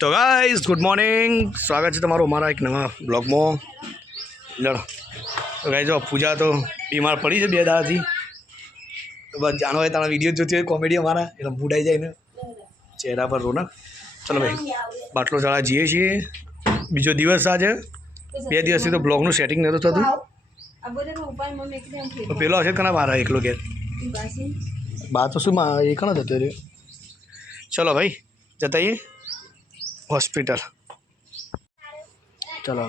તો guys good morning સ્વાગત છે તમારું અમારા એક નવા બ્લોગમાં લડો તો ગાઈ જો પૂજા તો બીમાર પડી છે બે દાડાથી. તો બસ જાણો હોય તારા વીડિયો જોતી હોય કોમેડી અમારા એટલે મૂડ જાય ને. ચહેરા પર રોનક. ચલો ભાઈ બાટલો ચડા જઈએ છીએ. બીજો દિવસ આજે. બે દિવસથી તો બ્લોગનું સેટિંગ નહોતું થતું. તો પેલો હશે કના મારા એકલો ઘેર? બા તો શું એ કણ જતો રહ્યો? ચલો ભાઈ જતા આવીએ હોસ્પિટલ. ચલો,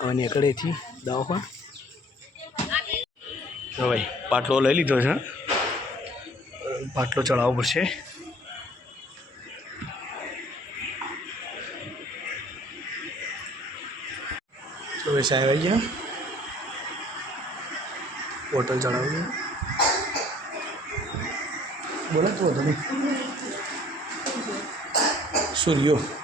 હવે નીકળેથી દવાખાન. તો ભાઈ, પાટલો લઈ લીધો છે. પાટલો ચડાવવો પડશે. તો ભાઈ, સાહેબ આવી ગયા. હોટલ ચડાવી તો તમે. સૂર્યો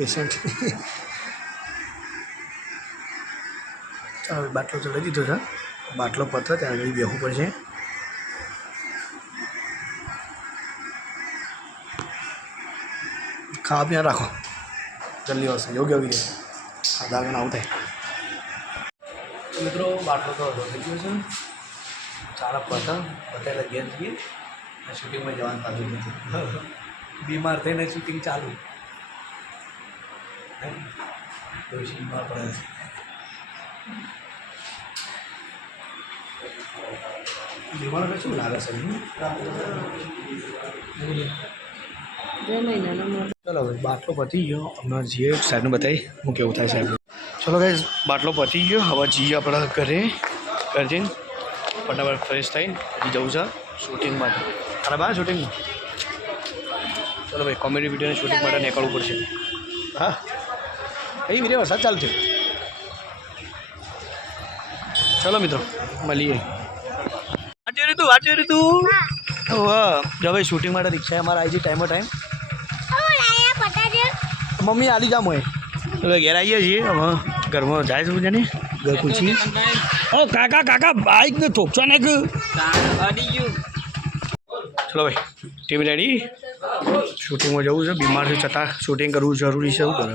પેશન્ટ ચાલો, બાટલો ચડાવી દીધો છે. બાટલો પથ્થર ત્યાં આગળ બેહવું પડશે. ખાવા પીવા રાખો. જલ્દી આવશે, યોગ્ય આવી ગયો આધા આગળ આવું થાય તો મિત્રો, બાટલો તો અડધો થઈ ગયો છે ચારા પતંગ પતેલા ઘેર જઈએ અને શૂટિંગમાં જવાનું પાછું નથી. બીમાર થઈને શૂટિંગ ચાલુ. ડોશી બીમાર પડે છે બીમાર એટલે શું લાગે છે ચલો ભાઈ બાટલો પતી ગયો. હમણાં જઈએ સાહેબને બતાવી. હું કેવું થાય સાહેબ? ચલો ભાઈ બાટલો પતી ગયો. હવે જઈએ આપણા ઘરે. ઘર જઈને ફટાફટ ફ્રેશ થઈને પછી જવું છે શૂટિંગ માટે. અરે બા શૂટિંગ ચલો, ભાઈ કોમેડી વિડીયોની શૂટિંગ માટે નીકળવું પડશે. હા? કઈ વીડિયો વરસાદ ચાલુ મિત્રો મળીએ વાંચ્યું રીતું વાંચ્યું રીતું હા જો ભાઈ શૂટિંગ માટે રિક્ષા અમારે આવી છે ટાઈમો ટાઈમ મમ્મી આલી જામ હોય. હવે ઘેર આવીએ છીએ. હવે ઘરમાં જાય છે પૂજાને ઘર પૂછી ઓ કાકા કાકા બાઈક ને ઠોકશો ને ચલો ભાઈ ટીમ રેડી શૂટિંગમાં જવું છે બીમાર છે છતાં શૂટિંગ કરવું જરૂરી છે એવું કરે.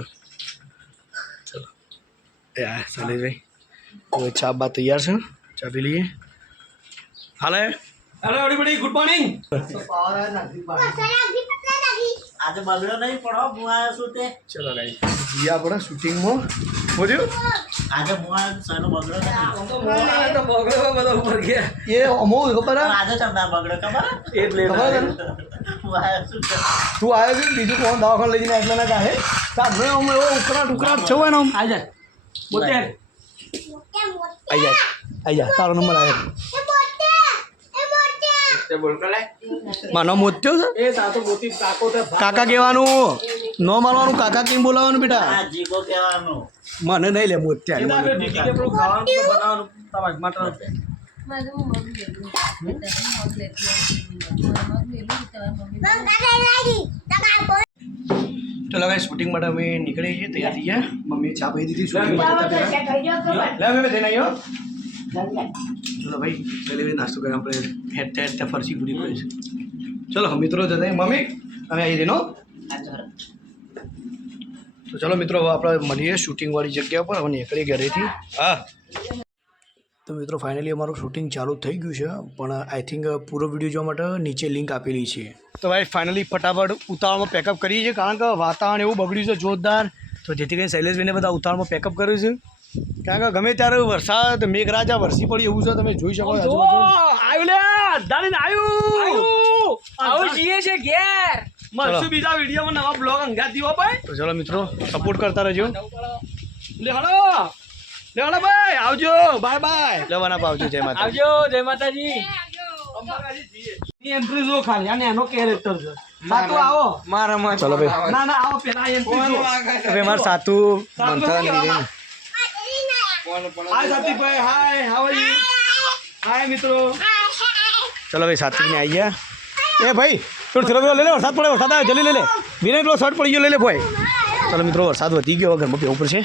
એ આ શૈલેષભાઈ હવે ચા બા તૈયાર છે ચા પી લઈએ હાલે હેલો એવરીબડી ગુડ મોર્નિંગ આજે બગડ્યો નહીં પડો હું આવ્યો છું તે ચલો ગાઈ જઈએ આપણે શૂટિંગમાં બોલ્યું આજે હું આવ્યો છું સનો બગડ્યો નહીં તો બગડો બધો ઉપર ગયા એ અમો ખબર પણ હે? આજે તમને બગડ્યો ખબર હે? એ ખબર હે તને? હું આવ્યો છું તે. તું આવ્યો છે બીજું કોણ દવાખાને લઈ જઈને એટલા ના કાહે સામે અમે એવો ઉકળાટ ઉકળાટ છે હોય ને આમ. આ જાય બોતેર આઈ જાય આઈ જા તારો નંબર આવ્યો માનો મોત્યો છે એ તા તો મોતી તાકો તે કાકા કહેવાનું ન માનવાનું કાકા કેમ બોલાવાનું બેટા મને નહીં લે મોત્યા ચલો ગાઈસ શૂટિંગ માટે અમે નીકળી છીએ તૈયાર થઈ ગયા મમ્મી ચા પી દીધી શૂટિંગ માટે લે મેં જઈને આવ્યો ચલો ભાઈ ચલે નાસ્તો કરવા આપણે હેઠ હેઠ ફરસી પૂરી પડે છે. ચલો મિત્રો જતા મમ્મી અમે આવી જઈનો તો ચલો મિત્રો આપણે મળીએ શૂટિંગવાળી જગ્યા પર હવે નીકળી ઘરેથી. હા. તો મિત્રો ફાઇનલી અમારું શૂટિંગ ચાલુ થઈ ગયું છે પણ આઈ થિંક પૂરો વીડિયો જોવા માટે નીચે લિંક આપેલી છે. તો ભાઈ ફાઇનલી ફટાફટ ઉતાવળમાં પેકઅપ કરીએ છીએ કારણ કે વાતાવરણ એવું બગડ્યું છે જોરદાર. તો જેથી કરીને શૈલેષભાઈને બધા ઉતાવળમાં પેકઅપ કર્યું છે. કારણ કે ગમે ત્યારે વરસાદ મેઘરાજા વરસી પડી એવું છે તમે જોઈ શકો છો આવ્યું લે! દાડીને આવ્યું! આવું જીએ છે ઘેર! મળશું બીજા વિડીયોમાં નવા બ્લોગ અંગાત દીવો ભાઈ. તો ચલો મિત્રો સપોર્ટ કરતા રહેજો. લે હળો લે હળો ભાઈ આવજો બાય બાય. લેવાના પાવજો જય માતા આવજો જય માતાજી. એન્ટ્રી જો ખાલી અને એનો કેરેક્ટર છે. સાતું આવો. મારા ચલો ભાઈ. ના ના આવો પેલા એન્ટ્રી જો. હવે મારે સાતું હાય સાતીભાઈ હાય હાવ આર યુ હાય મિત્રો. ચલો ભાઈ સાત્વિકને આવી ગયા. એ ભાઈ થોડું થેલો લઈ લે વરસાદ પડે વરસાદ આવે જલ્દી લઈ લે. વિનય પેલો શર્ટ પડી ગયો લઈ લે ભાઈ. ચાલો મિત્રો વરસાદ વધી ગયો ઘરમાં પીવું પડશે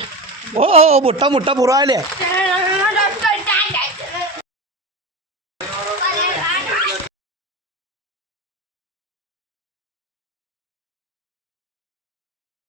ઓહો મોટા મોટા પૂરો આવે લે